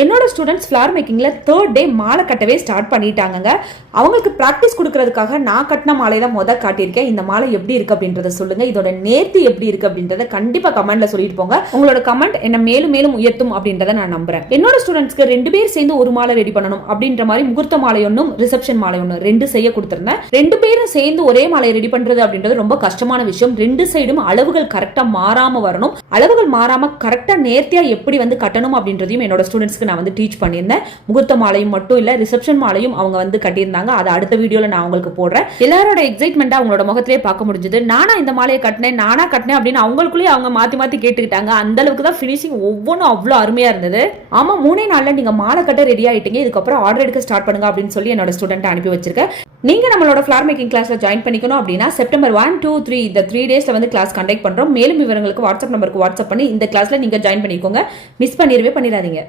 என்னோட students flower மேக்கிங்கில் 3rd டே மாலை கட்டவே ஸ்டார்ட் பண்ணிட்டாங்க. அவங்களுக்கு ப்ராக்டிஸ் கொடுக்கறதுக்காக நான் கட்டின மாலை தான் மொதல் காட்டியிருக்கேன். இந்த மாலை எப்படி இருக்கு அப்படின்றத சொல்லுங்க. இதோட நேர்த்தி எப்படி இருக்கு அப்படின்றத கண்டிப்பா கமெண்ட்ல சொல்லிட்டு போங்க. உங்களோட கமெண்ட் என்ன மேலும் மேலும் உயர்த்தும் அப்படின்றத நான் நம்புறேன். என்னோட ஸ்டூடெண்ட்ஸ்க்கு 2 பேர் சேர்ந்து ஒரு மாலை ரெடி பண்ணணும் அப்படின்ற மாதிரி முகூர்த்த மாலை ஒன்றும் ரிசப்ஷன் மாலை ஒன்று 2 செய்ய கொடுத்துருந்தேன். 2 பேரும் சேர்ந்து ஒரே மாலை ரெடி பண்றது அப்படின்றது ரொம்ப கஷ்டமான விஷயம். 2 சைடும் அளவுகள் கரெக்டா மாறாம வரணும். அளவுகள் மாறாம கரெக்டா நேர்த்தியா எப்படி வந்து கட்டணும் அப்படின்றதையும் என்னோட ஸ்டூடெண்ட்ஸ் நான் வந்து டீச் பண்ணியிருந்தேன். முகூர்த்த மாலையும் மட்டும் இல்ல, ரிசப்ஷன் மாலையும் அவங்க வந்து கட்டியிருந்தாங்க. அதை அடுத்த வீடியோல நான் உங்களுக்கு போடுறேன். எல்லாரோட எக்ஸைட்மெண்டா அவங்களோட முகத்திலே பார்க்க முடிஞ்சது. நானா இந்த மாலையை கட்டினேன் அப்படின்னு அவங்களுக்குள்ளேயே அவங்க மாத்தி மாத்தி கேட்டுக்கிட்டாங்க. அந்த அளவுக்கு தான் ஃபினிஷிங் ஒவ்வொன்றும் அவ்வளோ அருமையா இருந்தது. ஆமா, 3 நாள்ல நீங்க மாலை கட்ட ரெடி ஆயிட்டீங்க, இதுக்கப்புறம் ஆர்டர் எடுக்க ஸ்டார்ட் பண்ணுங்க அப்படின்னு சொல்லி என்னோட ஸ்டூடெண்ட் அனுப்பி வச்சிருக்கேன். நீங்க நம்மளோட ஃப்ளவர் மேக்கிங் கிளாஸ்ல ஜாயின் பண்ணிக்கணும் அப்படின்னா செப்டம்பர் 1, 2, 3 இந்த 3 டேஸ்ல வந்து கிளாஸ் கண்டக்ட் பண்றோம். மேலும் விவரங்களுக்கு வாட்ஸ்அப் நம்பருக்கு வாட்ஸ்அப் பண்ணி இந்த கிளாஸ்ல நீங்க ஜாயின் பண்ணிக்கோங்க. மிஸ் பண்ணிடவே பண்ணிடாதீங்க.